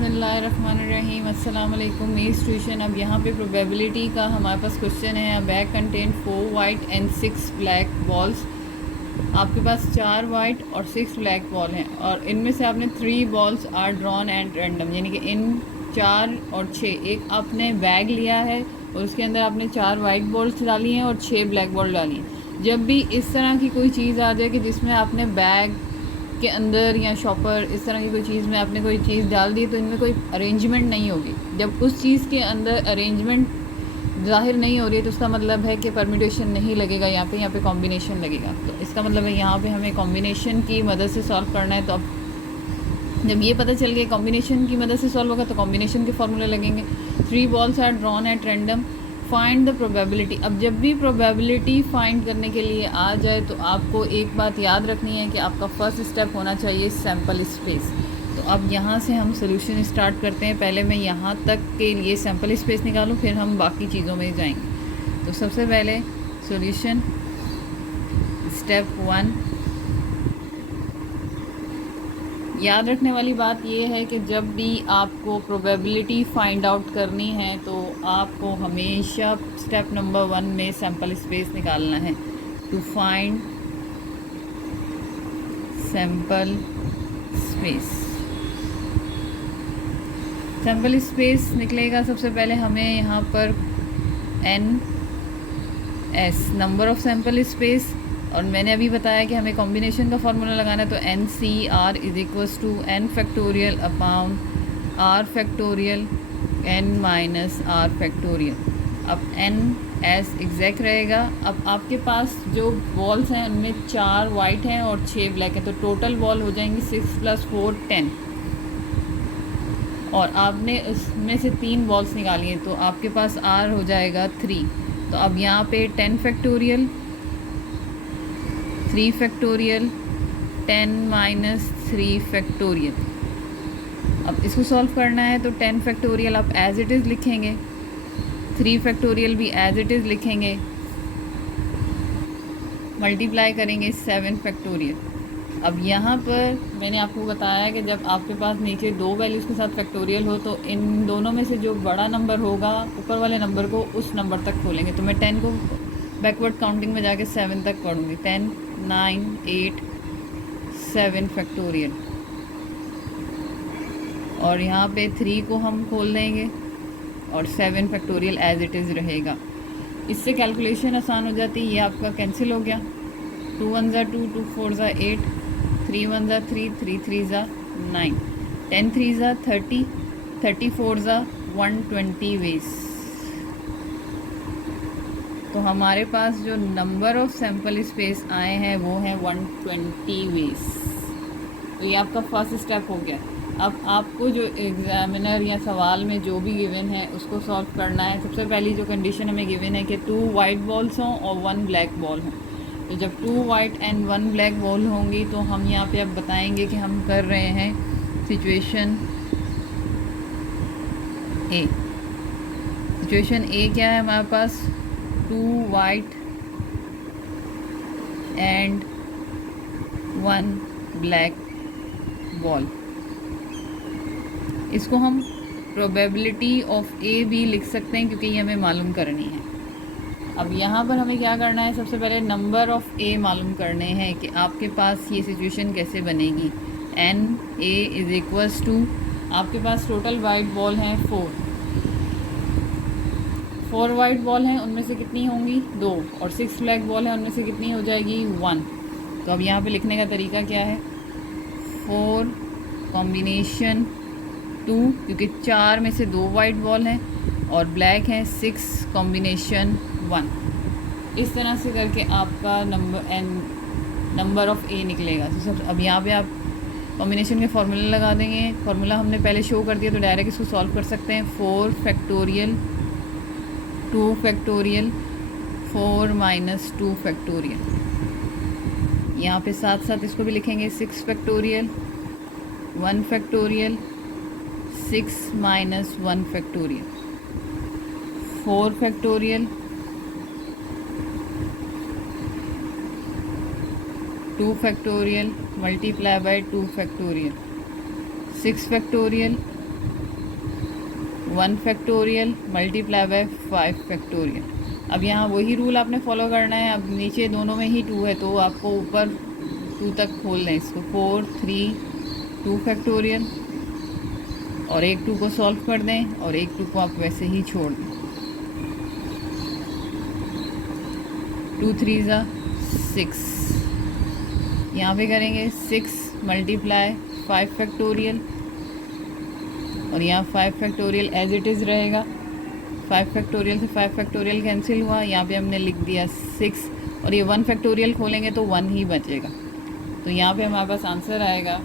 बिस्मिल्लाहिर्रहमानिर्रहीम अस्सलाम वालेकुम। मेरी ट्यूशन। अब यहाँ पे प्रोबेबिलिटी का हमारे पास क्वेश्चन है। अ bag contain 4 white and 6 black balls. आपके पास 4 वाइट और 6 ब्लैक बॉल हैं और इनमें से आपने 3 balls are drawn at random, यानी कि इन 4 और 6 एक आपने बैग लिया है और उसके अंदर आपने 4 वाइट बॉल्स डाली हैं और 6 ब्लैक बॉल डाली हैं। जब भी इस तरह की कोई चीज़ आ जाए कि जिसमें आपने बैग के अंदर या शॉपर इस तरह की कोई चीज़ में आपने कोई चीज़ डाल दी तो इनमें कोई अरेंजमेंट नहीं होगी। जब उस चीज़ के अंदर अरेंजमेंट ज़ाहिर नहीं हो रही है तो उसका मतलब है कि परम्यूटेशन नहीं लगेगा, यहाँ पे कॉम्बिनेशन लगेगा। तो इसका मतलब है यहाँ पे हमें कॉम्बिनेशन की मदद से सॉल्व करना है। तो अब जब ये पता चल गया कॉम्बिनेशन की मदद से सॉल्व होगा तो कॉम्बिनेशन के फॉर्मूले लगेंगे। 3 balls are drawn at random, find the probability. अब जब भी प्रोबेबिलिटी फाइंड करने के लिए आ जाए तो आपको एक बात याद रखनी है कि आपका फर्स्ट स्टेप होना चाहिए सैम्पल स्पेस। तो अब यहाँ से हम सोल्यूशन स्टार्ट करते हैं। पहले मैं यहाँ तक के लिए सैम्पल स्पेस निकालूँ, फिर हम बाकी चीज़ों में जाएंगे। तो सबसे पहले सोल्यूशन स्टेप 1। याद रखने वाली बात यह है कि जब भी आपको प्रोबेबिलिटी फाइंड आउट करनी है तो आपको हमेशा स्टेप नंबर 1 में सैम्पल स्पेस निकालना है। To find sample space, sample space निकलेगा। सबसे पहले हमें यहाँ पर NS number of sample space, और मैंने अभी बताया कि हमें कॉम्बिनेशन का फार्मूला लगाना है। तो NCR is equals to N factorial upon R factorial N minus R factorial. अब NS एग्जैक्ट रहेगा। अब आपके पास जो बॉल्स हैं उनमें 4 वाइट हैं और 6 ब्लैक हैं, तो टोटल बॉल हो जाएंगी 6 + 4 10, और आपने उसमें से 3 बॉल्स निकाली हैं तो आपके पास R हो जाएगा 3। तो अब यहाँ पे 10 फैक्टोरियल 3 फैक्टोरियल 10 माइनस 3 फैक्टोरियल। अब इसको सॉल्व करना है तो 10 फैक्टोरियल आप एज इट इज़ लिखेंगे, 3 फैक्टोरियल भी एज इट इज़ लिखेंगे, मल्टीप्लाई करेंगे 7 फैक्टोरियल। अब यहाँ पर मैंने आपको बताया कि जब आपके पास नीचे 2 वैल्यूज़ के साथ फैक्टोरियल हो तो इन दोनों में से जो बड़ा नंबर होगा ऊपर वाले नंबर को उस नंबर तक खोलेंगे। तो मैं 10 को बैकवर्ड काउंटिंग में जाके 7 तक पढ़ूँगी। 10 9 8 7 फैक्टोरियल, और यहाँ पे 3 को हम खोल देंगे और 7 फैक्टोरियल एज इट इज़ रहेगा। इससे कैलकुलेशन आसान हो जाती है। ये आपका कैंसिल हो गया। 2 1 ज़ा 2, 2 4 ज़ा 8, 3 1 ज़ा 3, 3 3 ज़ा 9, 10 3 ज़ा 30, 34 ज़ा 120 वेज। तो हमारे पास जो नंबर ऑफ़ सैम्पल स्पेस आए हैं वो हैं 120 वेज। तो ये आपका फर्स्ट स्टेप हो गया। अब आपको जो एग्ज़ामिनर या सवाल में जो भी गिवन है उसको सॉल्व करना है। सबसे पहली जो कंडीशन हमें गिवन है कि 2 वाइट बॉल्स हों और 1 ब्लैक बॉल हों। तो जब 2 वाइट एंड 1 ब्लैक बॉल होंगी तो हम यहाँ पे अब बताएंगे कि हम कर रहे हैं सिचुएशन ए। सिचुएशन ए क्या है हमारे पास? 2 वाइट एंड 1 ब्लैक बॉल। इसको हम प्रोबेबिलिटी ऑफ ए भी लिख सकते हैं क्योंकि ये हमें मालूम करनी है। अब यहाँ पर हमें क्या करना है? सबसे पहले नंबर ऑफ़ ए मालूम करने हैं कि आपके पास ये सिचुएशन कैसे बनेगी। NA इज़ इक्वल्स टू, आपके पास टोटल वाइट बॉल हैं 4 वाइट बॉल हैं, उनमें से कितनी होंगी? 2, और 6 ब्लैक बॉल हैं, उनमें से कितनी हो जाएगी? 1। तो अब यहाँ पे लिखने का तरीका क्या है? 4 कॉम्बिनेशन 2, क्योंकि 4 में से 2 वाइट बॉल हैं और ब्लैक हैं 6 कॉम्बिनेशन 1। इस तरह से करके आपका नंबर ऑफ़ ए निकलेगा। तो सब अब यहाँ पे आप कॉम्बिनेशन के फार्मूला लगा देंगे। फार्मूला हमने पहले शो कर दिया तो डायरेक्ट इसको सॉल्व कर सकते हैं। 4 फैक्टोरियल 2 फैक्टोरियल 4 माइनस 2 फैक्टोरियल। यहाँ पे साथ साथ इसको भी लिखेंगे 6 factorial 1 factorial 6 minus 1 factorial 4 factorial 2 factorial multiply by 2 factorial 6 factorial 1 factorial multiply by 5 factorial. अब यहाँ वही रूल आपने फॉलो करना है। अब नीचे दोनों में ही 2 है तो आपको ऊपर 2 तक खोल दें इसको। 4 3 2 फैक्टोरियल और एक 2 को सॉल्व कर दें और एक 2 को आप वैसे ही छोड़ दें। 2 3 ज़ा 6। यहाँ पे करेंगे 6 मल्टीप्लाई 5 फैक्टोरियल और यहाँ 5 फैक्टोरियल एज इट इज़ रहेगा। 5 फैक्टोरियल से 5 फैक्टोरियल कैंसिल हुआ। यहाँ पे हमने लिख दिया 6 और ये 1 फैक्टोरियल खोलेंगे तो 1 ही बचेगा। तो यहाँ पे हमारे पास आंसर आएगा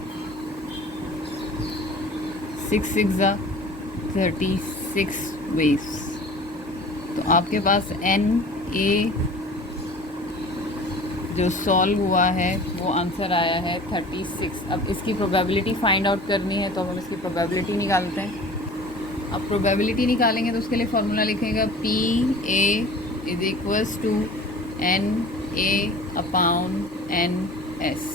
6 6 ज़ा 36 वेज। तो आपके पास NA जो सॉल्व हुआ है वो आंसर आया है 36। अब इसकी प्रोबेबिलिटी फाइंड आउट करनी है तो हम इसकी प्रोबेबिलिटी निकालते हैं। अब प्रोबेबिलिटी निकालेंगे तो उसके लिए फार्मूला लिखेगा PA is equals to NA upon NS।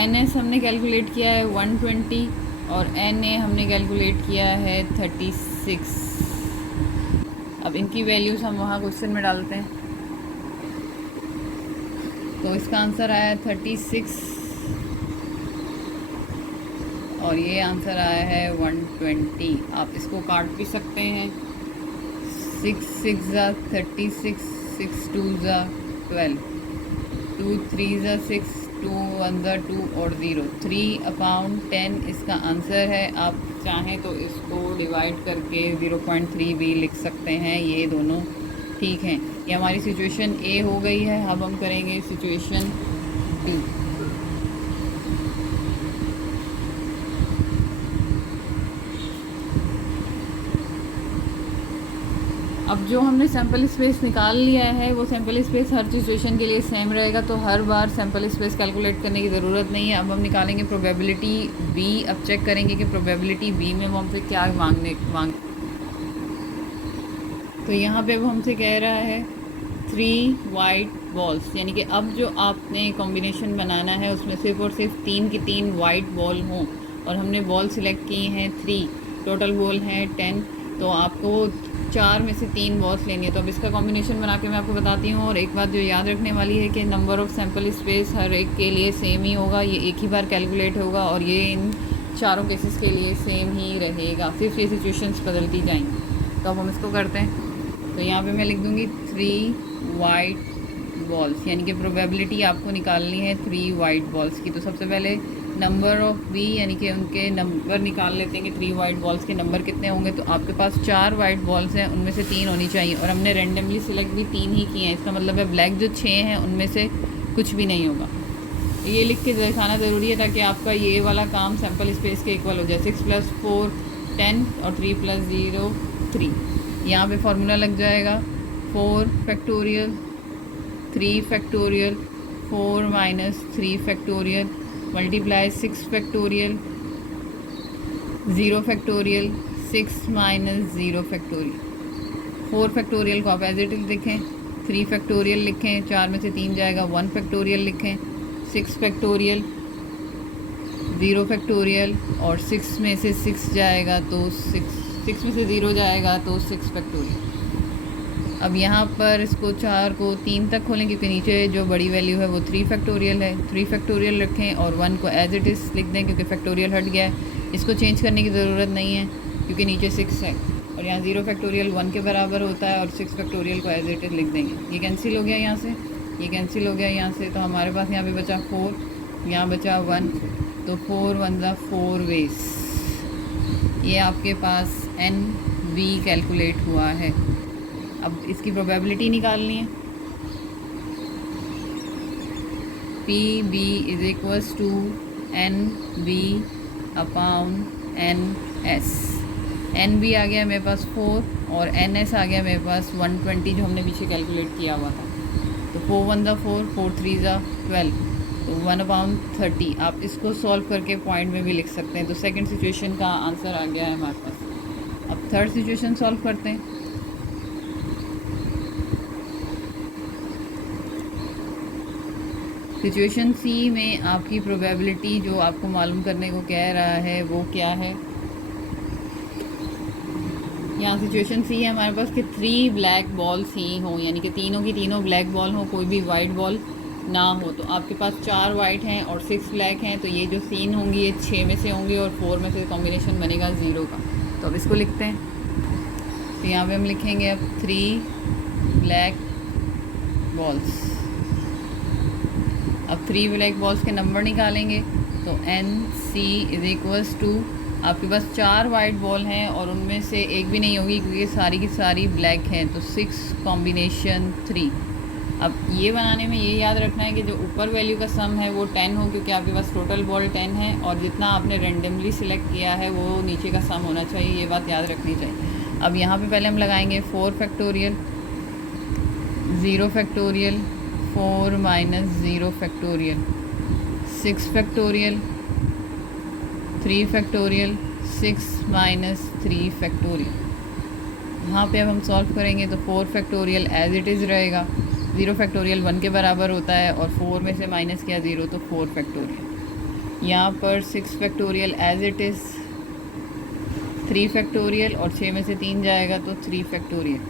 NS हमने कैलकुलेट किया है 120 और NA हमने कैलकुलेट किया है 36। अब इनकी वैल्यूज़ हम वहाँ क्वेश्चन में डालते हैं तो इसका आंसर आया 36 और ये आंसर आया है 120। आप इसको काट भी सकते हैं। 6 6 ज़ा 36, 6 2 ज़ा 12, 2 3 ज़ा 6, 2 1 ज़ा 2 और 0। 3 अपॉन 10 इसका आंसर है। आप चाहें तो इसको डिवाइड करके 0.3 भी लिख सकते हैं। ये दोनों ठीक हैं। ये हमारी सिचुएशन ए हो गई है। अब हम करेंगे सिचुएशन बी। अब जो हमने सैम्पल स्पेस निकाल लिया है वो सैम्पल स्पेस हर सिचुएशन के लिए सेम रहेगा तो हर बार सैम्पल स्पेस कैलकुलेट करने की ज़रूरत नहीं है। अब हम निकालेंगे प्रोबेबिलिटी बी। अब चेक करेंगे कि प्रोबेबिलिटी बी में वो हमसे क्या मांग तो यहाँ पे वो हमसे कह रहा है 3 वाइट बॉल्स, यानी कि अब जो आपने कॉम्बिनेशन बनाना है उसमें सिर्फ और सिर्फ 3 की 3 वाइट बॉल हों और हमने बॉल सिलेक्ट की हैं 3, टोटल बॉल हैं 10। तो आपको 4 में से 3 बॉल्स लेनी है। तो अब इसका कॉम्बिनेशन बना के मैं आपको बताती हूँ। और एक बात जो याद रखने वाली है कि नंबर ऑफ़ सैम्पल स्पेस हर एक के लिए सेम ही होगा। ये एक ही बार कैलकुलेट होगा और ये इन चारों केसेस के लिए सेम ही रहेगा, सिर्फ ये सिचुएशंस बदलती जाएंगी। तो अब हम इसको करते हैं। तो यहाँ पे मैं लिख दूँगी 3 वाइट बॉल्स, यानी कि प्रोबेबिलिटी आपको निकालनी है 3 वाइट बॉल्स की। तो सबसे पहले नंबर ऑफ़ बी, यानी कि उनके नंबर निकाल लेते हैं कि 3 वाइट बॉल्स के नंबर कितने होंगे। तो आपके पास 4 वाइट बॉल्स हैं, उनमें से 3 होनी चाहिए और हमने रेंडमली सिलेक्ट भी 3 ही किए हैं। इसका मतलब है ब्लैक जो 6 हैं उनमें से कुछ भी नहीं होगा। ये लिख के दिखाना ज़रूरी है ताकि आपका ये वाला काम सैम्पल स्पेस के इक्वल हो जाए। 6 + 4 10 और 3 + 0 3। यहाँ पे फार्मूला लग जाएगा 4 factorial 3 factorial 4 - 3 factorial multiply 6 factorial 0 factorial 6 - 0 factorial. 4 factorial को आप एज इट इज़ लिखें, 3 फैक्टोरियल लिखें, 4 में से 3 जाएगा, 1 फैक्टोरियल लिखें, 6 फैक्टोरियल 0 फैक्टोरियल और 6 में से 6 जाएगा तो 6 में से 0 जाएगा तो 6 फैक्टोरियल। अब यहाँ पर इसको 4 को 3 तक खोलें क्योंकि नीचे जो बड़ी वैल्यू है वो 3 फैक्टोरियल है। 3 फैक्टोरियल रखें और 1 को एज इट इज़ लिख दें क्योंकि फैक्टोरियल हट गया है। इसको चेंज करने की ज़रूरत नहीं है क्योंकि नीचे 6 है और यहाँ 0 फैक्टोरियल 1 के बराबर होता है और 6 फैक्टोरियल को एज इट इज़ लिख देंगे। ये कैंसिल हो गया यहाँ से, ये कैंसिल हो गया यहाँ से। तो हमारे पास यहाँ पे बचा 4, यहाँ बचा 1, तो 4 1 ज़ा 4 वेज। ये आपके पास NV कैलकुलेट हुआ है। अब इसकी प्रोबेबिलिटी निकालनी है। PB = NB upon NS। NB आ गया मेरे पास 4 और NS आ गया मेरे पास 120 जो हमने पीछे कैलकुलेट किया हुआ था। तो 4 1 ज़ा 4, 4 3 ज़ा 12, तो 1/30। आप इसको सॉल्व करके पॉइंट में भी लिख सकते हैं। तो सेकंड सिचुएशन का आंसर आ गया है हमारे पास। अब थर्ड सिचुएशन सॉल्व करते हैं। सिचुएशन सी में आपकी प्रोबेबिलिटी जो आपको मालूम करने को कह रहा है वो क्या है। यहाँ सिचुएशन सी है हमारे पास कि 3 ब्लैक बॉल्स ही हों, यानी कि तीनों की तीनों ब्लैक बॉल हो, कोई भी वाइट बॉल ना हो। तो आपके पास 4 वाइट हैं और 6 ब्लैक हैं, तो ये जो सीन होंगी ये 6 में से होंगी और 4 में से कॉम्बिनेशन बनेगा 0 का। तो अब इसको लिखते हैं। तो यहाँ पे हम लिखेंगे अब 3 ब्लैक बॉल्स। अब 3 ब्लैक बॉल्स के नंबर निकालेंगे। तो NC इज इक्वल्स टू, आपके पास 4 वाइट बॉल हैं और उनमें से एक भी नहीं होगी क्योंकि सारी की सारी ब्लैक हैं, तो 6 कॉम्बिनेशन 3। अब ये बनाने में ये याद रखना है कि जो ऊपर वैल्यू का सम है वो 10 हो, क्योंकि आपके पास टोटल बॉल 10 है और जितना आपने रेंडमली सिलेक्ट किया है वो नीचे का सम होना चाहिए, ये बात याद रखनी चाहिए। अब यहाँ पे पहले हम लगाएंगे 4 factorial, 0 factorial, 4 minus 0 factorial, 6 factorial, 3 factorial, 6 minus 3 factorial. यहाँ पे अब हम सॉल्व करेंगे तो 4 फैक्टोरियल एज इट इज़ रहेगा, 0 फैक्टोरियल 1 के बराबर होता है और 4 में से माइनस किया 0 तो 4 फैक्टोरियल। यहाँ पर 6 factorial as it is, 3 factorial और 6 में से 3 जाएगा तो 3 फैक्टोरियल।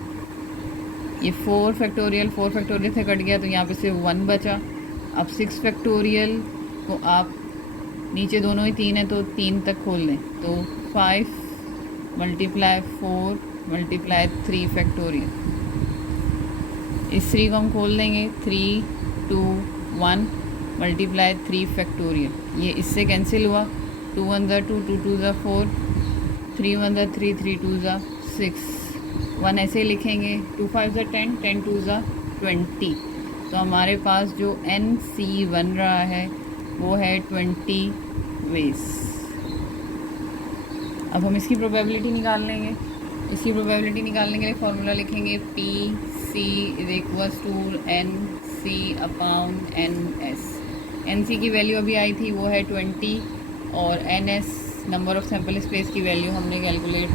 ये 4 फैक्टोरियल से कट गया तो यहाँ पे सिर्फ 1 बचा। अब 6 फैक्टोरियल को आप नीचे दोनों ही 3 है तो 3 तक खोल लें, तो 5 मल्टीप्लाई 4 मल्टीप्लाई 3 फैक्टोरियल। इस 3 को हम खोल देंगे, 3 2 1 मल्टीप्लाई 3 फैक्टोरियल। ये इससे कैंसिल हुआ, 2 1 ज़ा 2, 2 2 ज़ा 4, 3 1 ज़ा 3, 3 2 ज़ा 6, 1 ऐसे ही लिखेंगे, 2 5 ज़ा 10, 10 2 ज़ा 20। तो हमारे पास जो NC बन रहा है वो है 20 वेज। अब हम इसकी प्रोबेबिलिटी निकाल लेंगे। इसकी प्रोबेबिलिटी निकालने के लिए फॉर्मूला लिखेंगे PC is equals to NC upon NS। NC की वैल्यू अभी आई थी वो है 20 और NS number of sample space की वैल्यू हमने कैलकुलेट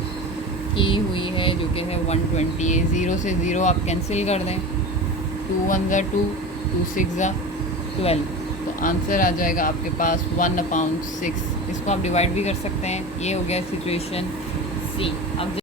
की हुई है जो कि है 120। 0 से 0 आप कैंसिल कर दें, 2 1 ज़ा 2, 2 6 ज़ा 12, तो आंसर आ जाएगा आपके पास 1/6। इसको आप डिवाइड भी कर सकते हैं। ये हो गया सिचुएशन C। अब